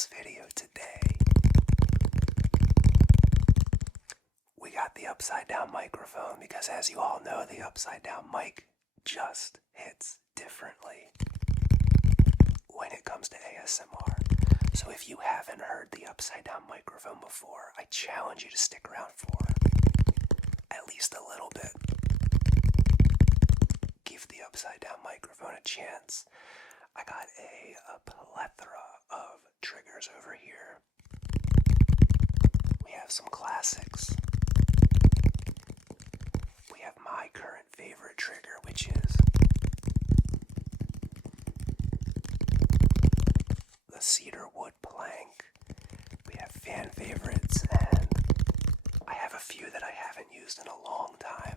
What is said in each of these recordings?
this video today, we got the upside down microphone because, as you all know, the upside down mic just hits differently when it comes to ASMR. So if you haven't heard the upside down microphone before, I challenge you to stick around for at least a little bit. Give the upside down microphone a chance. I got a plethora of triggers over here. We have some classics. We have my current favorite trigger, which is the cedar wood plank. We have fan favorites, and I have a few that I haven't used in a long time.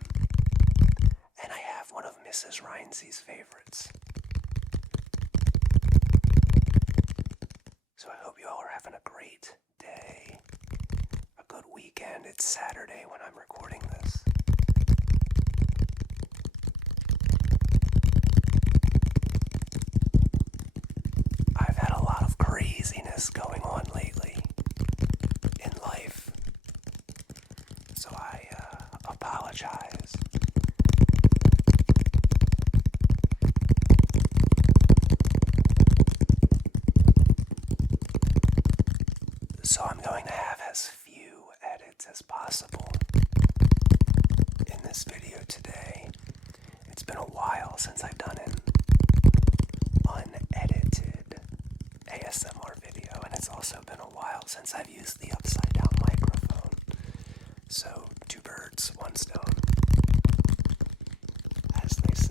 And I have one of Mrs Rynsey's favorites. So I hope you all are having a great day, a good weekend. It's Saturday when I'm recording this. I've had a lot of craziness going on lately in life, so I apologize. So I'm going to have as few edits as possible in this video today. It's been a while since I've done an unedited ASMR video, and it's also been a while since I've used the upside down microphone. So, two birds, one stone, as they say.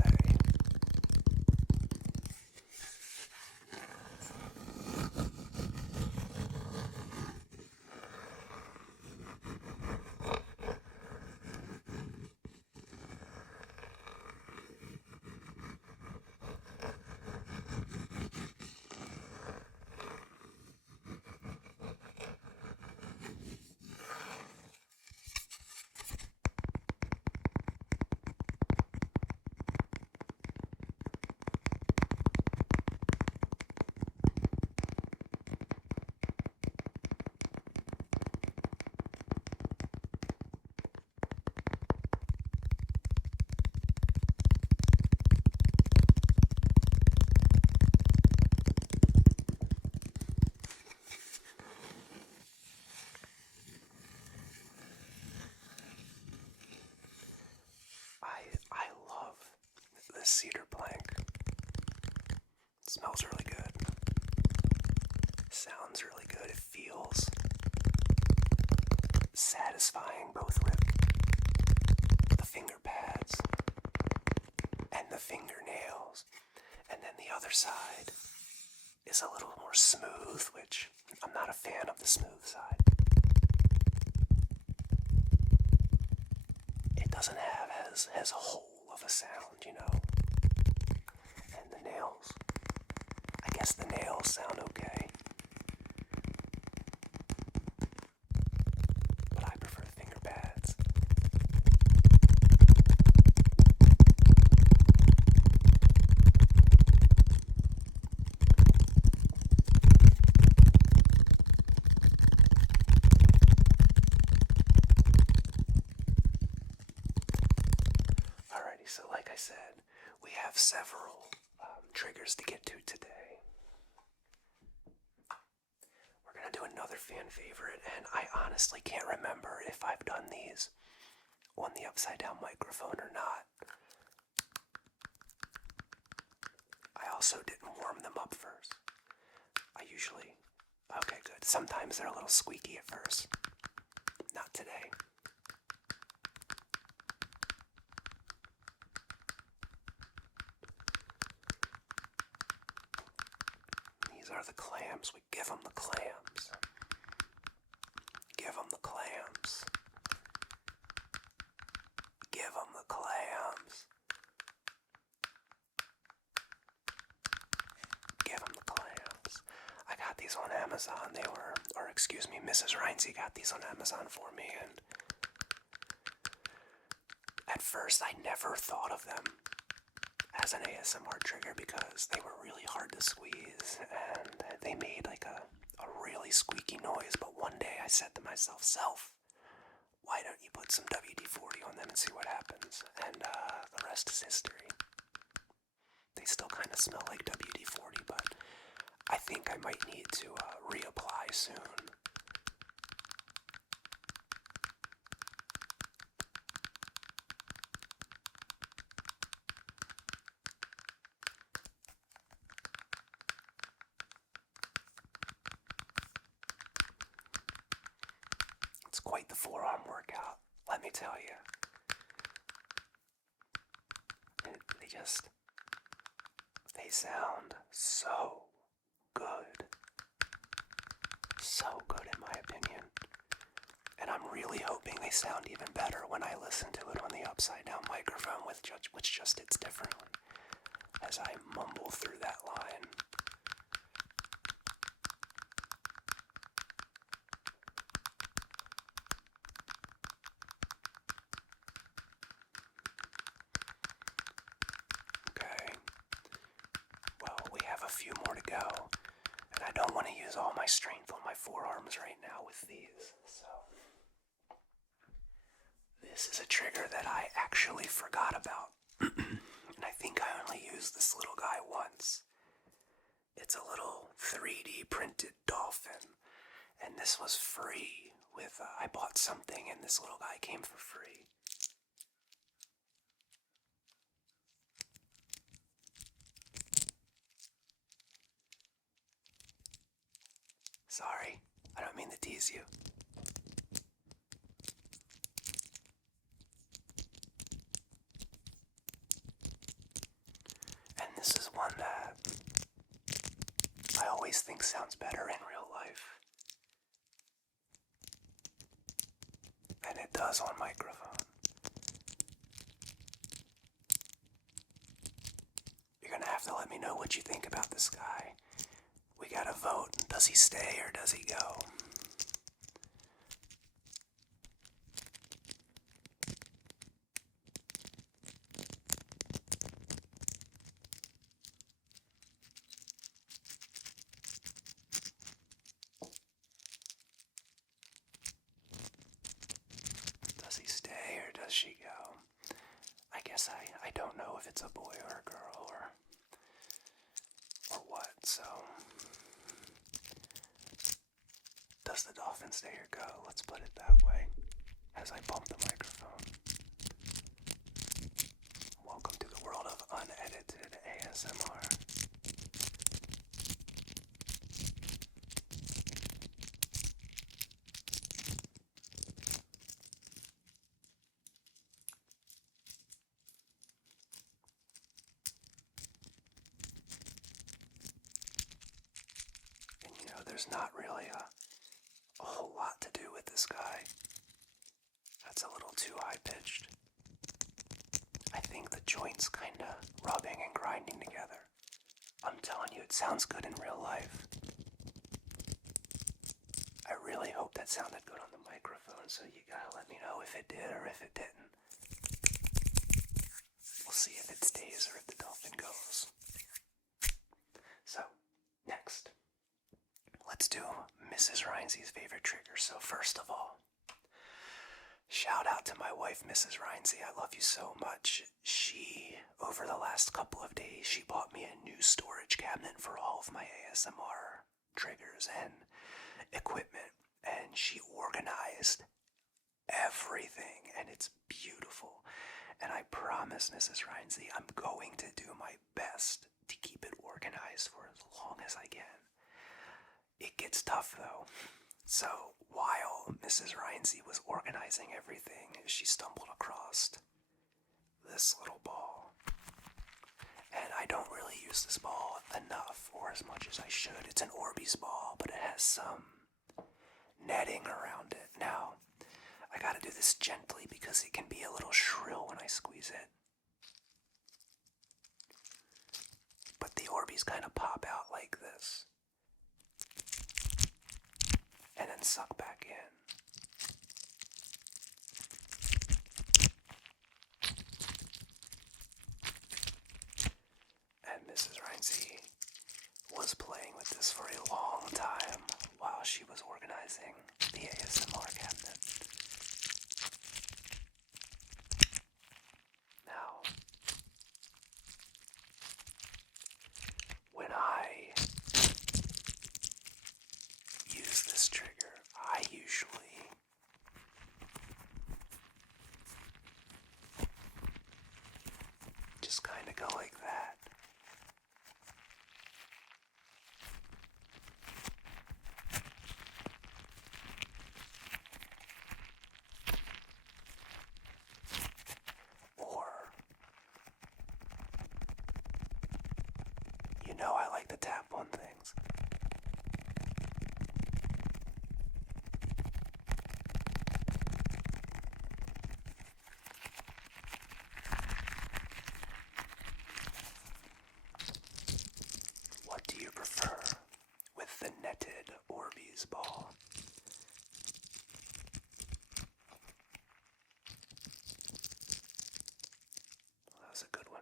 I love this cedar plank. It smells really good. Sounds really good. It feels satisfying both with the finger pads and the fingernails. And then the other side is a little more smooth, which I'm not a fan of the smooth side. It doesn't have as whole of a sound, you know. And the nails, I guess the nails sound okay, but I prefer finger pads. So like I said, we have several triggers to get to today. We're going to do another fan favorite, and I honestly can't remember if I've done these on the upside down microphone or not. I also didn't warm them up first. Okay, good. Sometimes they're a little squeaky at first. Not today. These are the clams. We give them the clams. Give them the clams. Give them the clams. Give them the clams. I got these on Amazon. Mrs Rynsey got these on Amazon for me, and at first I never thought of them as an ASMR trigger because they were really hard to squeeze, and they made like a squeaky noise, but one day I said to myself, Self, why don't you put some WD-40 on them and see what happens? And the rest is history. They still kind of smell like WD-40, but I think I might need to reapply soon. It's quite the forearm workout, let me tell you. They sound so good. So good in my opinion. And I'm really hoping they sound even better when I listen to it on the upside down microphone, which just hits differently as I mumble through that line. A few more to go, and I don't want to use all my strength on my forearms right now with these, so this is a trigger that I actually forgot about, and I think I only used this little guy once. It's a little 3D printed dolphin, and this was free with, I bought something and this little guy came for free. Sorry, I don't mean to tease you. And this is one that I always think sounds better in real life. And it does on microphone. You're gonna have to let me know what you think about this guy. We gotta vote. Does he stay or does he go? Does he stay or does she go? I guess I don't know if it's a boy or a girl or what, so... Does the dolphin stay or go? Let's put it that way as I bump the microphone. Welcome to the world of unedited ASMR. And you know, there's not really a whole lot to do with this guy. That's a little too high-pitched. I think the joints kinda rubbing and grinding together. I'm telling you, it sounds good in real life. I really hope that sounded good on the microphone, so you gotta let me know if it did or if it didn't. We'll see if it stays or if the dolphin goes. So, next. Let's do Mrs. Rynsey's favorite trigger. So first of all, shout out to my wife, Mrs. Rynsey. I love you so much. She, over the last couple of days, she bought me a new storage cabinet for all of my ASMR triggers and equipment. And she organized everything, and it's beautiful. And I promise, Mrs. Rynsey, I'm going to do my best to keep it organized for as long as I can. It gets tough though. So while Mrs. Rynsey was organizing everything, she stumbled across this little ball. And I don't really use this ball enough or as much as I should. It's an Orbeez Ball, but it has some netting around it. Now, I gotta do this gently because it can be a little shrill when I squeeze it. But the Orbeez kind of pop out like this. And then suck back in. And Mrs. Rynsey was playing with this for a long time while she just kind of go like that. Or, you know I like to tap on things. What do you prefer with the netted Orbeez Ball? Well, that was a good one.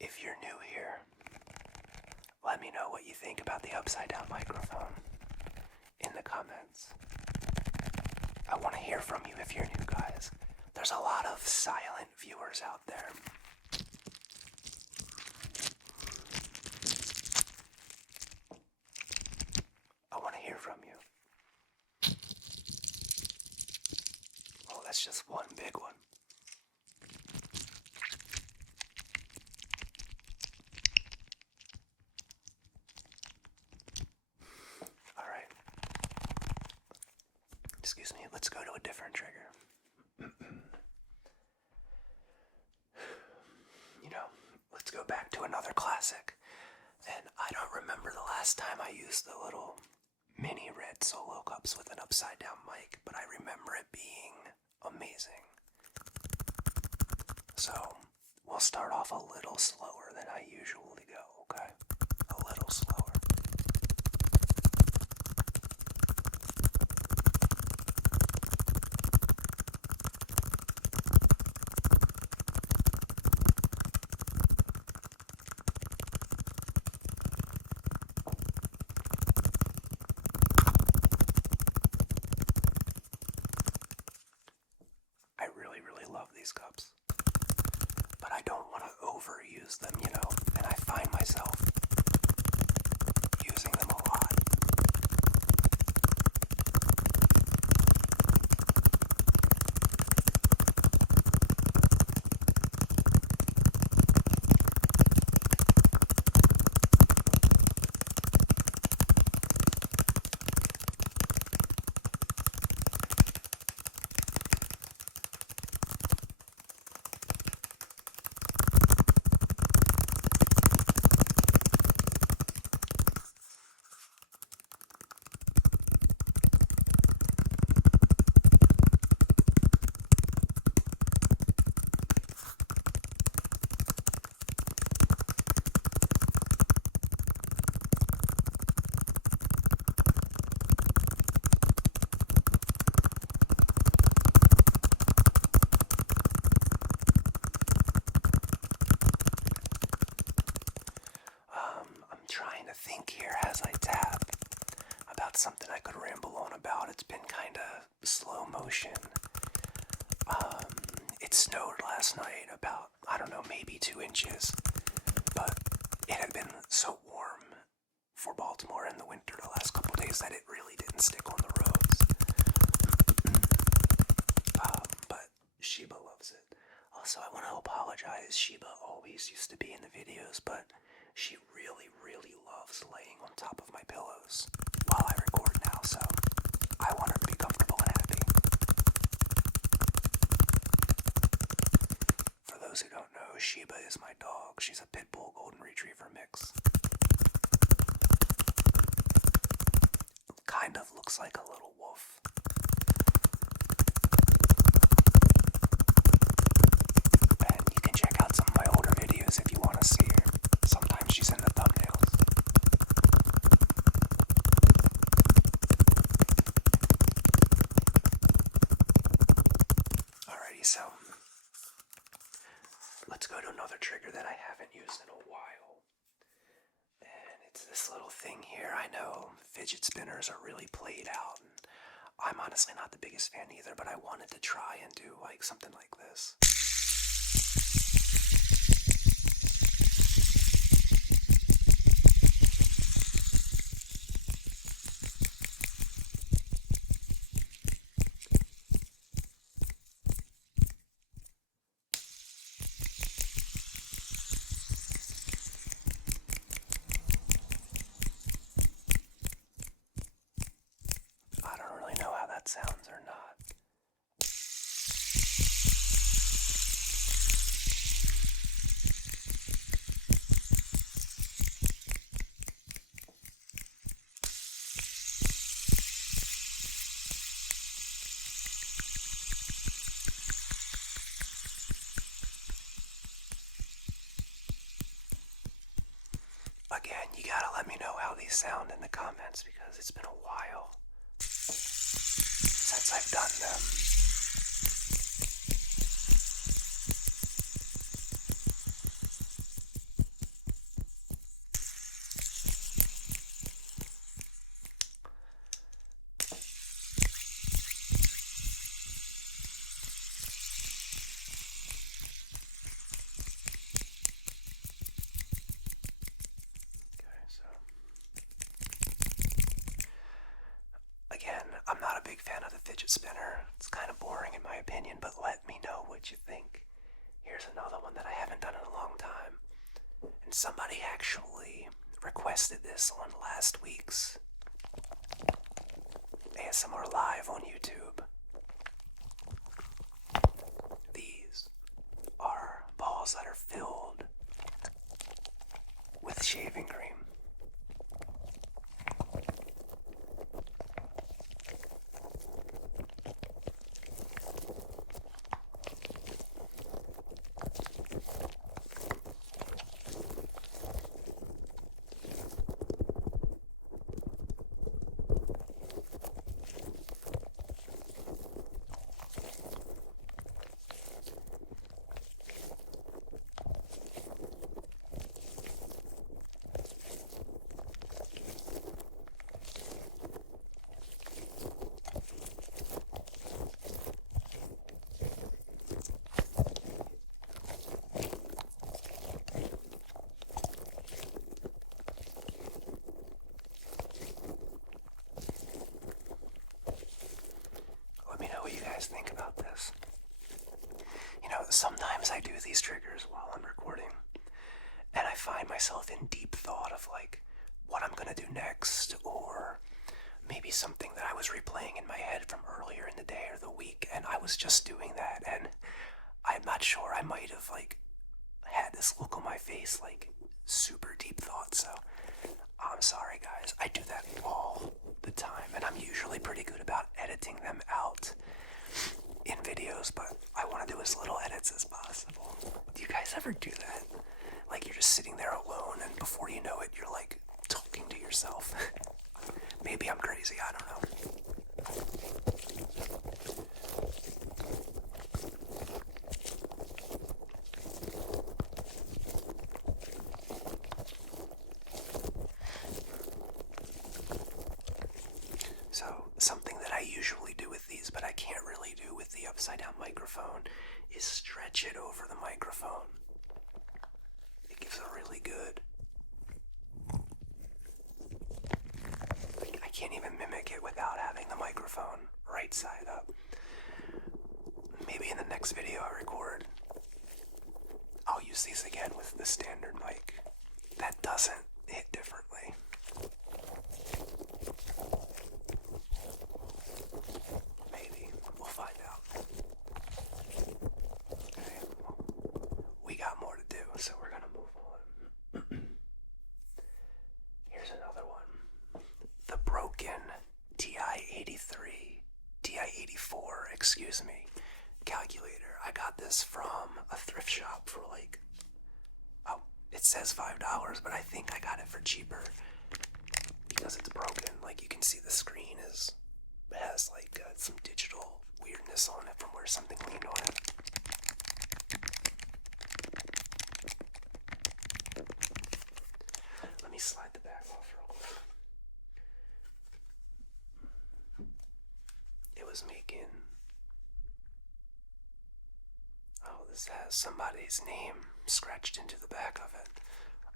If you're new here, let me know what you think about the upside down microphone in the comments. I want to hear from you if you're new, guys. There's a lot of silent viewers out there. I want to hear from you. Oh, that's just one big one. Excuse me, let's go to a different trigger. You know, let's go back to another classic. And I don't remember the last time I used the little mini red solo cups with an upside down mic, but I remember it being amazing. So, we'll start off a little slower than I usually go, okay? A little slower. Love these cups, but I don't want to overuse them, you know, and I find myself using them a lot. Think here as I tap about something I could ramble on about. It's been kind of slow motion. It snowed last night about, I don't know, maybe 2 inches, but it had been so warm for Baltimore in the winter the last couple days that it really didn't stick on the roads. But Sheba loves it. Also, I want to apologize. Sheba always used to be in the videos, but she really, really loves laying on top of my pillows while I record now, so I want her to be comfortable and happy. For those who don't know, Sheba is my dog. She's a pit bull golden retriever mix. Kind of looks like a little wolf. And you can check out some of my older videos if you want to see her. Sometimes she's in the thumbnails. Alrighty, so let's go to another trigger that I haven't used in a while. And it's this little thing here. I know fidget spinners are really played out, and I'm honestly not the biggest fan either, but I wanted to try and do like something like this. I don't really know how that sounds or not. Again, you gotta let me know how these sound in the comments because it's been a while since I've done them. Again, I'm not a big fan of the fidget spinner. It's kind of boring in my opinion, but let me know what you think. Here's another one that I haven't done in a long time. And somebody actually requested this on last week's ASMR Live on YouTube. These are balls that are filled with shaving cream. Think about this. You know, sometimes I do these triggers while I'm recording, and I find myself in deep thought of like what I'm gonna do next, or maybe something that I was replaying in my head from earlier in the day or the week, and I was just doing that, and I'm not sure, I might have like had this look on my face, like super deep thought. So I'm sorry guys, I do that all the time, and I'm usually pretty good about editing them out in videos, but I want to do as little edits as possible. Do you guys ever do that? Like you're just sitting there alone, and before you know it, you're like talking to yourself. Maybe I'm crazy, I don't know. So, something that I usually do with these, but I can't really do with the upside down microphone, is stretch it over the microphone. It gives a really good... I can't even mimic it without having the microphone right side up. Maybe in the next video I record, I'll use these again with the standard mic. That doesn't hit differently. Maybe. We'll find out. Okay, well, we got more to do, so we're gonna move on. Here's another one. The broken TI-84, excuse me, calculator. I got this from a thrift shop for like, oh, it says $5, but I think I got it for cheaper because it's broken. Like you can see the screen has like some digital weirdness on it from where something leaned on it. Let me slide the back off was making. Oh, this has somebody's name scratched into the back of it.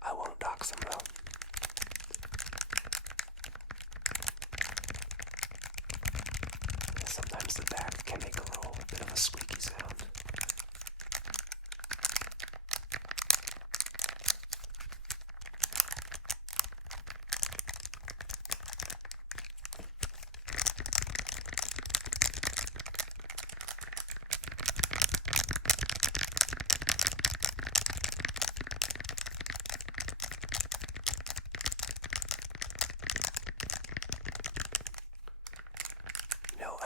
I won't dox them though. Sometimes the back can make a little bit of a squeaky sound.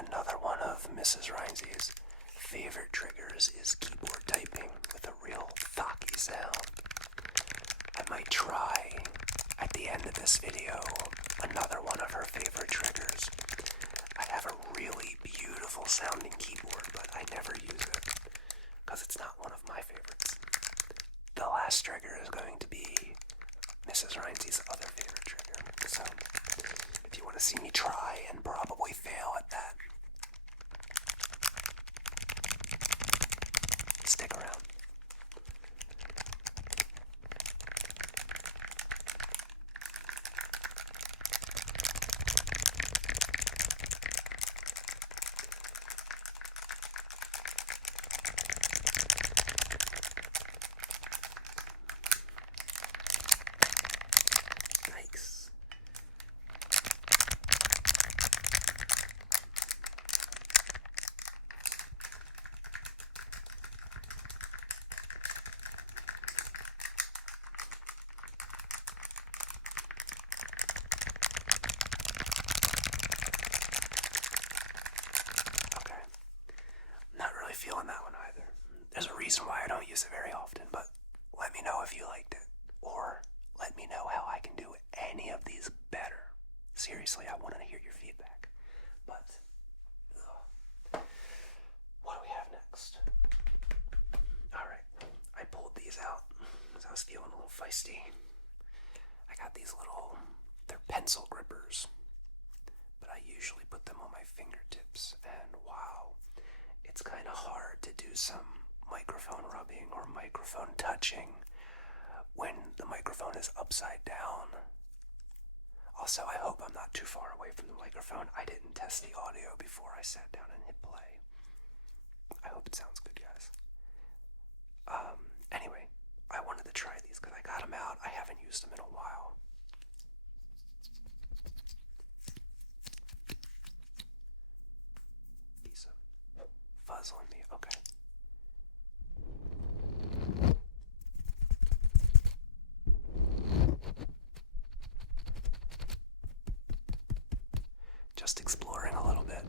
Another one of Mrs. Rynsey's favorite triggers is keyboard typing with a real thocky sound. I might try, at the end of this video, another one of her favorite triggers. I have a really beautiful sounding keyboard, but I never use it, because it's not one of my favorites. The last trigger is going to be Mrs. Rynsey's other favorite trigger, so if you want to see me try and probably fail at that, stick around. Nice. Feeling that one either. There's a reason why I don't use it very often, but let me know if you liked it, or let me know how I can do any of these better. Seriously, I want to hear your feedback. But what do we have next? Alright, I pulled these out because I was feeling a little feisty. I got these they're pencil grippers, but I usually put them on my fingertips, and wow, it's kind of hard to do some microphone rubbing or microphone touching when the microphone is upside down. Also, I hope I'm not too far away from the microphone. I didn't test the audio before I sat down and hit play. I hope it sounds good, guys. Anyway, I wanted to try these because I got them out. I haven't used them in a while. Piece of fuzz on me, okay. Just exploring a little bit.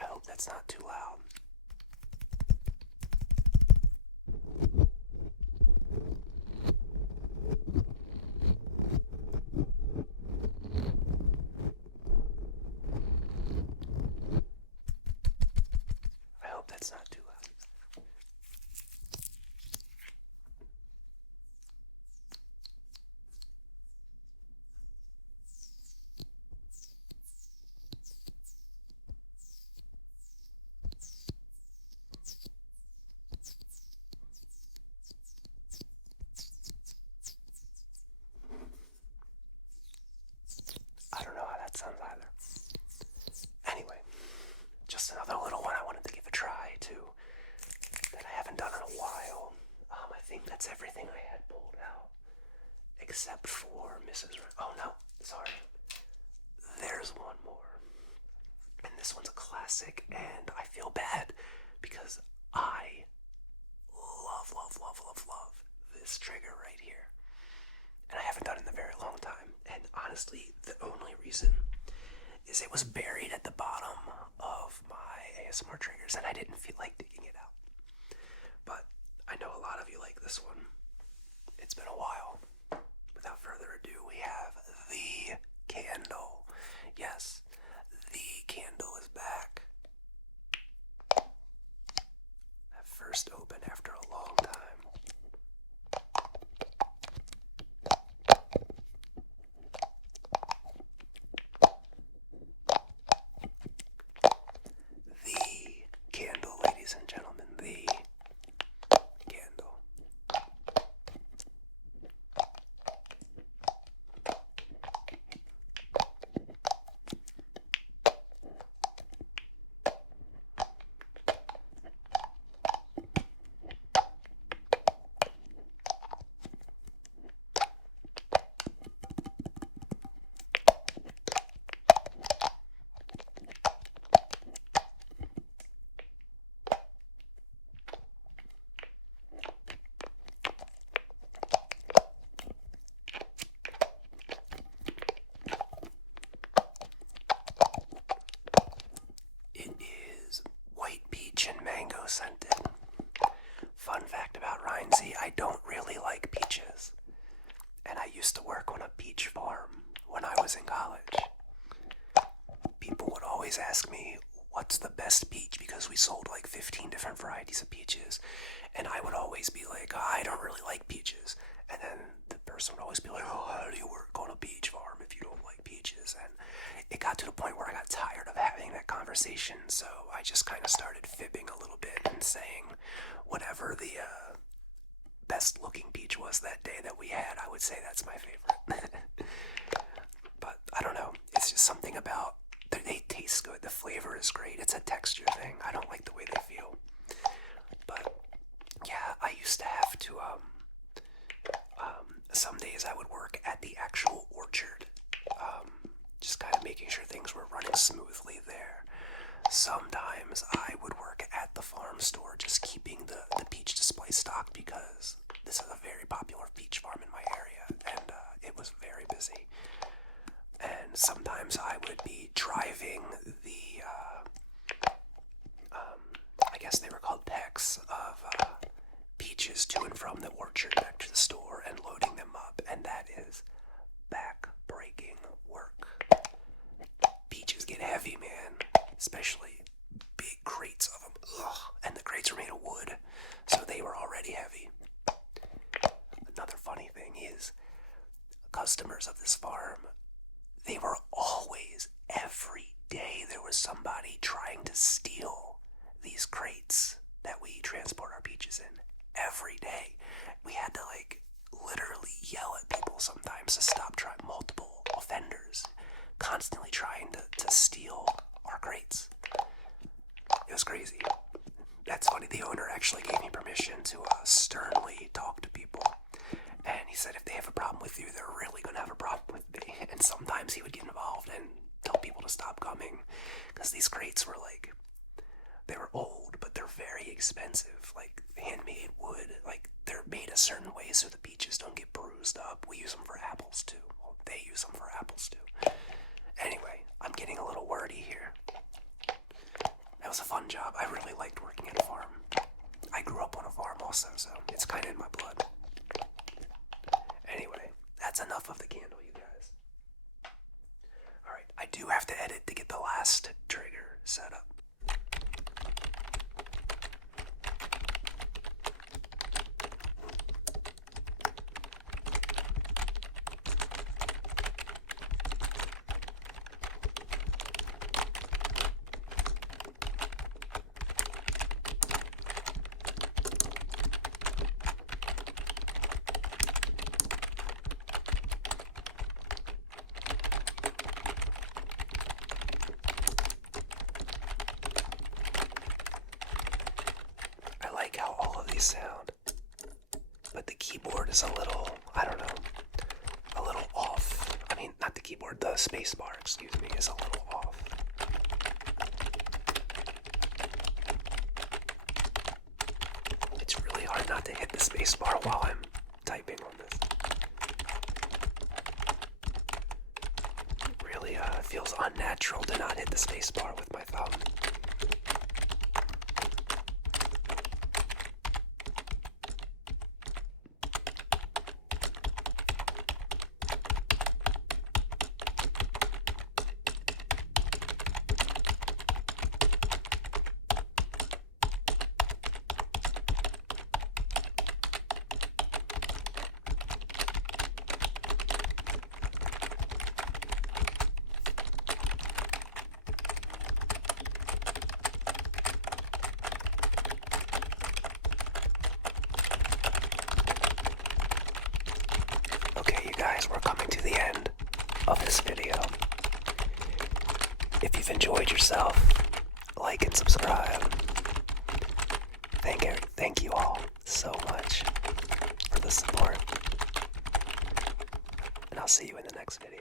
I hope that's not too loud. That's not too loud. I don't know how that sounds either. Anyway, just another little one I wanted to give a try too, that I haven't done in a while. I think that's everything I had pulled out, except for Mrs. Oh no, sorry. There's one more, and this one's a classic, and I feel bad because I love this trigger right here, and I haven't done it in a very long time. And honestly, the only reason is it was buried at the bottom of my ASMR triggers, and I didn't feel like digging it out. But I know a lot like this one. It's been a while. Without further ado, we have the candle. Yes, the candle is back. That first open after a long time. Ladies and gentlemen, the candle. And mango scented. Fun fact about Rynsey, I don't really like peaches. And I used to work on a peach farm when I was in college. People would always ask me, what's the best peach? Because we sold like 15 different varieties of peaches. And I would always be like, I don't really like peaches. And then the person would always be like, oh, how do you work on a peach farm if you don't like peaches? And it got to the point where I got tired of having that conversation, so I just kind of started fibbing a little bit and saying whatever the best looking peach was that day that we had, I would say that's my favorite. But I don't know, it's just something about, they taste good, the flavor is great, it's a texture thing, I don't like the way they feel. But yeah, I used to have to, some days I would work at the actual orchard, just kind of making sure things were running smoothly there. Sometimes I would work at the farm store just keeping the peach display stocked because this is a very popular peach farm in my area and it was very busy. And sometimes I would be driving the, I guess they were called pecks of peaches to and from the orchard back to the store and loading them up, and that is back-breaking work. Peaches get heavy, man, especially big crates of them. Ugh. And the crates were made of wood, so they were already heavy. Another funny thing is, customers of this farm, they were always, every day, there was somebody trying to steal these crates that we transport our peaches in. Every day. We had to, literally yell at people sometimes to stop trying, multiple offenders constantly trying to steal our crates. It was crazy. That's funny, the owner actually gave me permission to sternly talk to people. And he said if they have a problem with you, they're really going to have a problem with me. And sometimes he would get involved and tell people to stop coming. Because these crates were they were old, but they're very expensive. Handmade wood, they're made a certain way so the peaches don't get bruised up. We use them for apples too. Well, they use them for apples too. Anyway, I'm getting a little wordy here. That was a fun job. I really liked working at a farm. I grew up on a farm also, so it's kind of in my blood. Anyway, that's enough of the candle, you guys. Alright, I do have to edit to get the last trigger set up. How all of these sound, but the keyboard is a little, I don't know, a little off. I mean, not the keyboard, the space bar, excuse me, is a little off. It's really hard not to hit the space bar while I'm typing on this. It really feels unnatural to not hit the space bar with my thumb. as we're coming to the end of this video. If you've enjoyed yourself, like and subscribe. Thank you all so much for the support. And I'll see you in the next video.